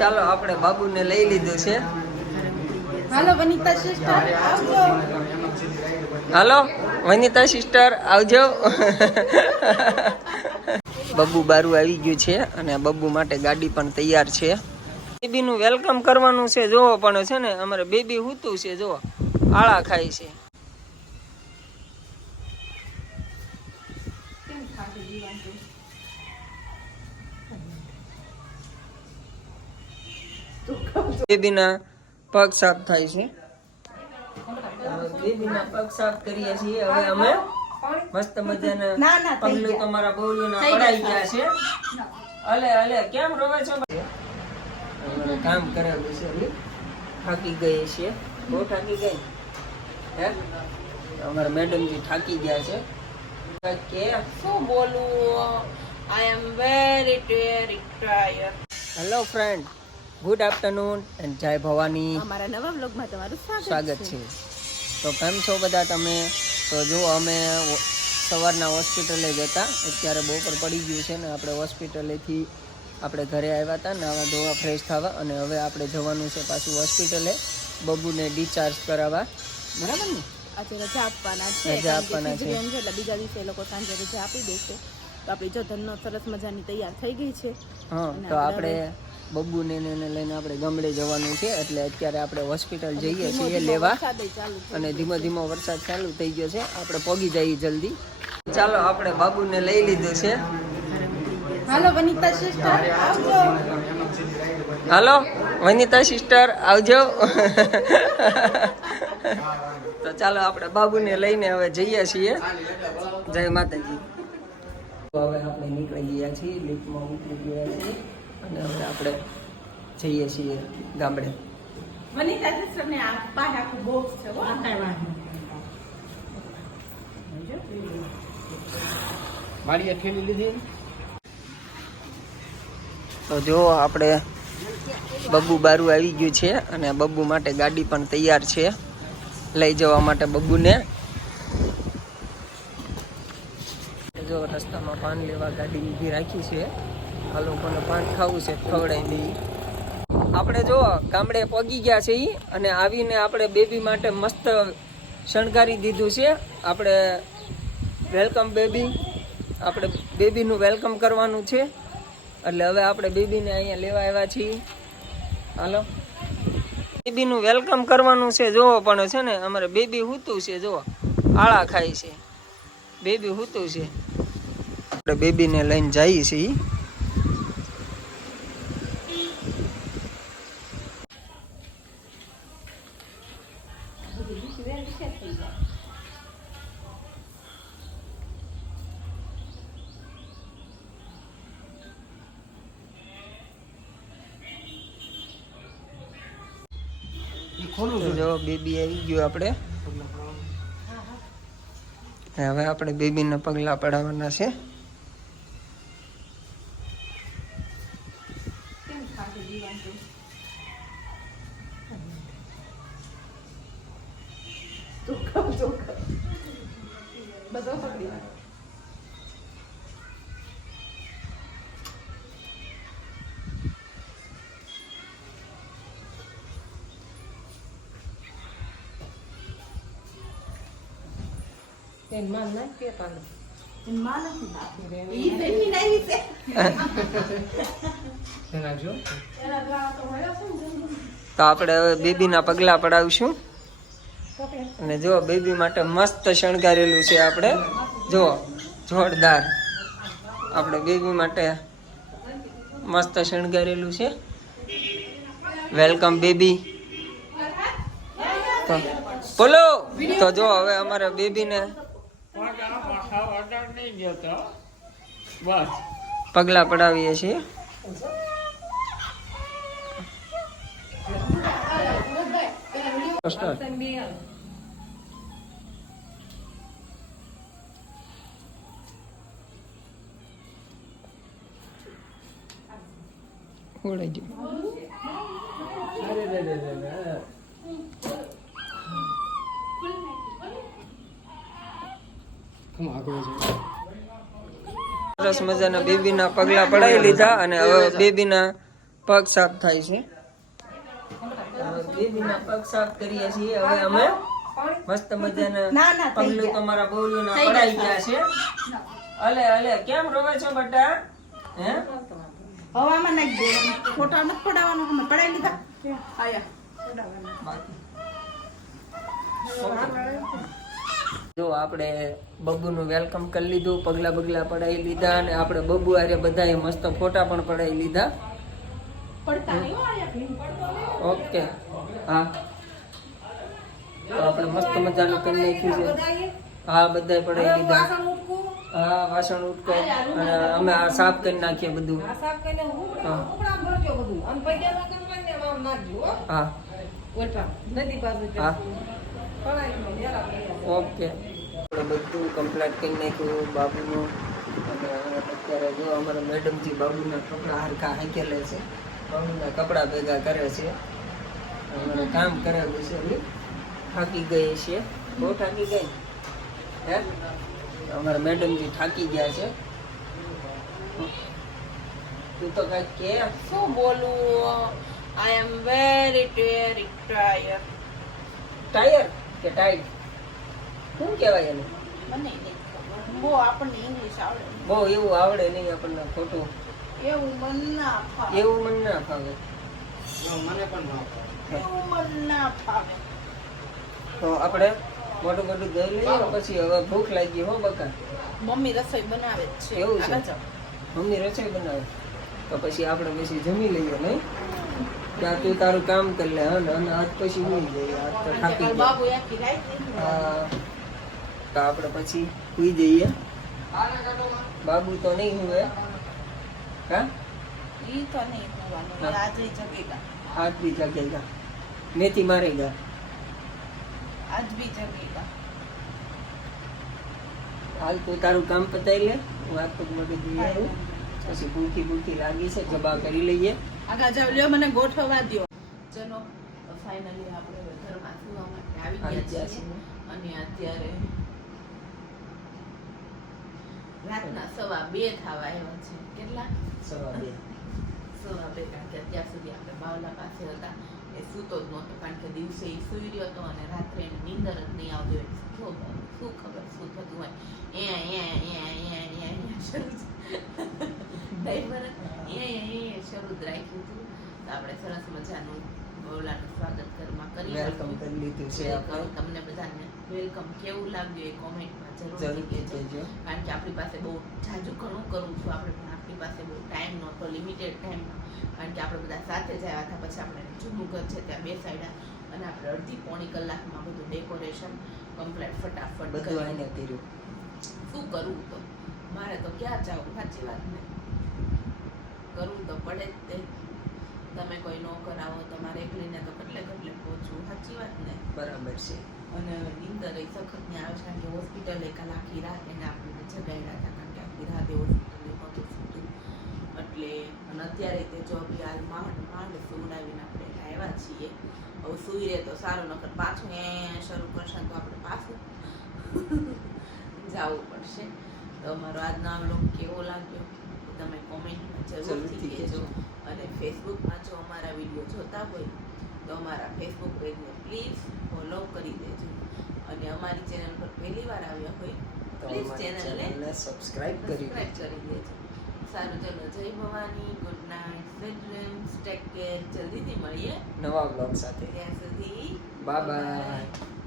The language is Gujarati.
ચાલો આપણે બાબુને લઈ લીધું છે. હાલો વનિતા સિસ્ટર આવજો. હાલો વનિતા સિસ્ટર આવજો. બબ્બુ બારું આવી ગયું છે અને બબ્બુ માટે ગાડી પણ તૈયાર છે. બેબીનું વેલકમ કરવાનું છે. જોવો પણ છે ને અમારે બેબી હૂતું છે જો આળા ખાય છે. બેબીના પગ સાફ થાય છે. બેબીના પગ સાફ કરીએ છીએ. હવે અમે મસ્ત મજાના પગલું તમારા બોલીના પડાઈ ગયા. ગયા છે. અલે અલે કેમ રોવે છો? કામ કરેલું છે. થાકી ગઈ છે. બહુ થાકી ગઈ? હે? અમારા મેડમજી થાકી ગયા છે. કે શું બોલું I am very very tired hello friend good afternoon and જય ભવાની અમારા નવા બ્લોગમાં તમારું સ્વાગત છે. તો કેમ છો બધા તમે? તો જો અમે સવારના હોસ્પિટલે જતા અત્યારે બપોર પડી ગયું છે ને આપણે હોસ્પિટલેથી આપણે ઘરે આવ્યા હતા નાવા ધોવા ફ્રેશ થવા અને હવે આપણે જવાનું છે પાછું હોસ્પિટલે બબુને ડિસ્ચાર્જ કરાવવા. બરાબર ને? આજે રજા આપવાના છે. રજા આપવાના છે. એટલે બીજા દિવસે એ લોકો સાંજે રજા આપી દેશે. તો આપણી જો ધનનો સરસ મજાની તૈયાર થઈ ગઈ છે. હા તો આપણે આપણે બબુને ને એને લઈને આપણે ગમડે જવાનું છે. એટલે અત્યારે આપણે હોસ્પિટલ જઈએ છીએ લેવા. અને ધીમો ધીમો વરસાદ ચાલુ થઈ ગયો છે. આપણે પોગી જઈએ જલ્દી. ચાલો આપણે બાબુને લઈ લીધું છે. હાલો વનિતા સિસ્ટર આવજો. હાલો વનિતા સિસ્ટર આવજો. તો ચાલો આપણે બાબુને લઈને હવે જઈએ છીએ. જય માતાજી. હવે આપણે નીકળી ગયા છીએ લિફ્ટમાં ઉતરી ગયા છીએ. અને હવે આપણે જઈએ છીએ ગામડે. વનિતા સિસ્ટર આ પાસે આખું બોક્સ છે હો. મારી અઠેલી લીધી તો જો આપણે બબ્બુ બારું આવી ગયું છે અને બબ્બુ માટે ગાડી પણ તૈયાર છે. લઈ જવા માટે બબ્બુને. જો રસ્તામાં પાન લેવા ગાડી ઊભી રાખી છે. આ લોકોને પાન ખાવું છે ખવડાવી દઈએ આપણે જો, ગામડે પગી ગયા છે એ અને આવીને આપણે બેબી માટે મસ્ત શણગારી દીધું છે. આપણે વેલકમ બેબી. આપણે બેબીનું વેલકમ કરવાનું છે. એટલે હવે આપણે બેબીને અહીંયા લેવા આવ્યા છીએ. હાલો. બેબીનું વેલકમ કરવાનું છે જોવો પણ છે ને, અમારે બેબી હૂતું છે જોવો આળા ખાય છે. બેબી હૂતું છે. આપણે બેબીને લઈને જઈએ છીએ. જો બેબી આવી ગયું આપણે. હવે આપણે બેબીના પગલા પડાવવાના છે. બધો પકડી માં નથી નાખી. ઈ બેબી નાઈ છે. નાખજો તો આપણે હવે બેબીના પગલા પડાવીશું. અને જો બેબી માટે મસ્ત શણગારેલું છે આપણે. જો જોરદાર. આપણે બેબી માટે મસ્ત શણગારેલું છે. Welcome baby. તો બોલો. તો જો હવે અમારે બેબીને જતો બસ પગલા પડાવીએ છીએ. ઓળાઈ ગયું. અરે રે રે રે રે કમ આગળ છે સરસ મજાના બેબીના પગલા પડાવી લીધા અને હવે બેબીના પગ સાફ થાય છે. બેબીના પગ સાફ કરીએ છીએ. હવે અમે મસ્ત મજાના પગલું તમારા બહુલું ના પડાઈ ગયા. છે. અલે અલે કેમ રોવે છો બટા? હે? હવામાં નાખી દેવાનું ફોટા નથી પડાવવાનો. અમે પડાવી લીધા. આયા બાકી. જો આપણે બબુનું વેલકમ કરી લીધું પગલા પગલા પડાવી લીધા અને આપણે બબ્બુ આરે બધાએ મસ્ત ફોટા પણ પડાવી લીધા. ઓકે. હા. તો આપણે મસ્ત મજાનું કરી નાખ્યું છે. હા બધાએ પડાવી લીધા. હા વાસણ ઉટકો. અને અમે આ સાફ કરી નાખીએ બધું. હા હા. હા. ઓકે. આપણે બધું કમ્પ્લેટ કરી નાખ્યું બાબુનું. અને અત્યારે જો અમારા મેડમજી બાબુના કપડાં હરખા હાંકેલે છે. બાબુના કપડાં ભેગા કરે છે. અમારે કામ કરેલું છે બી. થાકી ગઈ છે. બહુ થાકી ગઈ? હે? અમારા મેડમજી થાકી ગયા છે. તું તો કાંઈક કે. શું બોલું I am very very tire tire કે ટાઈટ શું કહેવાય એને? મને બહુ આપણને ઇંગ્લિશ આવડે બહુ એવું આવડે નહીં આપણને ખોટું. એવું મન ના ફાવે. એવું મન ના ફાવે. મને પણ ના ફાવે. એવું મન ના ફાવે. તો આપણે મોટું મોટું દહીં લઈએ પછી હવે ભૂખ લાગી હો બકા. મમ્મી રસોઈ બનાવે છે. એવું છે? મમ્મી રસોઈ બનાવે. તો પછી આપણે પછી જમી લઈએ નહીં? ત્યાં તું તારું કામ કરી લે હા ને અને આજ પછી નહીં જઈએ આજ તો થાકી કાલ ગયા. બાબુ આખી રાત નહીં હા. તો આપણે પછી સુઈ જઈએ. બાબુ તો નહીં હુવે. હા? ઈ તો નહીં હોવાનું હા. આજે જગેગા આજ બી જાગેગા મેથી મારેગા આજ બી જગેગા હાલ તું તારું કામ પતાવી લે. હું હાથ પગ મળી જઈ આવું પછી ભૂખી ભૂખી લાગી છે જબા કરી લઈએ. આગળ જાવ લ્યો મને ગોઠવવા દ્યો ચલો ફાઇનલી આપણે ઘરમાં સુવા માટે આવી ગયા છીએ. અને અત્યારે રાતના સવા બે થવા એવા છે કેટલા સવા બે સવા બે કારણ કે અત્યાર સુધી આપણે બાવલા પાસે હતા એ સૂતો જ નહોતો કારણ કે દિવસે એ સૂઈ રહ્યો હતો અને રાત્રે એને નીંદર જ નહીં આવતી હોય શું ખબર શું ખબર શું થતું હોય એ એ એ એ એ એ શરૂ જ ડ્રાઈવર એ રાખ્યું હતું. તો આપણે સરસ મજાનું બવલાનું સ્વાગત ઘરમાં કરી વેલકમ કરી લીધું છે તમને બધાને વેલકમ કેવું લાગ્યું એ કોમેન્ટમાં જરૂર કહેજો. કહેજો. કારણ કે આપણી પાસે બહુ જાજુ ઘણું કરવું છું આપણે પણ આપણી પાસે બહુ ટાઈમ નહોતો લિમિટેડ ટાઈમમાં કારણ કે આપણે બધા સાથે જ આવ્યા હતા. પછી આપણે જૂનું ઘર છે ત્યાં બેસાડ્યા. અને આપણે અડધી પોણી કલાકમાં બધું ડેકોરેશન કમ્પ્લીટ ફટાફટ બધું કર્યું કર્યું. શું કરવું તો? મારે તો ક્યાં જાવું? સાચી વાત ને? કરવું તો પડે જ તે. તમે કોઈ નો કરાવો તમારે એકલીને તો કેટલે કેટલે પહોંચવું? સાચી વાત ને? બરાબર છે. અને નીંદર એ સખત ને આવે છે કે હોસ્પિટલ એક આખી રાત એને આપણને જગાડ્યા હતા કારણ કે આખી રાતે હોસ્પિટલ નહોતું છૂટું. એટલે અને અત્યારે તે જો બી હાલ માંડ માંડ સુવડાવીને આપણે આવ્યા છીએ. હવે સુઈ રહે તો સારું નકર પાછું એ શરૂ કરશે તો આપણે પાછું જવું પડશે. તો અમારો આજનો આ કેવો લાગ્યો? તમે કોમેન્ટમાં જરૂરથી કહેજો. અને ફેસબુકમાં જો અમારા વીડિયો જોતા હોય તો અમારા ફેસબુક પેજને પ્લીઝ ફોલો કરી દેજો. અને અમારી ચેનલ પર પહેલી વાર આવ્યા હોય તો પ્લીઝ ચેનલને સબસ્ક્રાઇબ કરી દેજો. કરી દેજો. સારું ચલો જય Bhavani good night sweet dreams take care જલ્દીથી મળીએ. નવા બ્લોગ સાથે. ત્યાં સુધી બાય બાય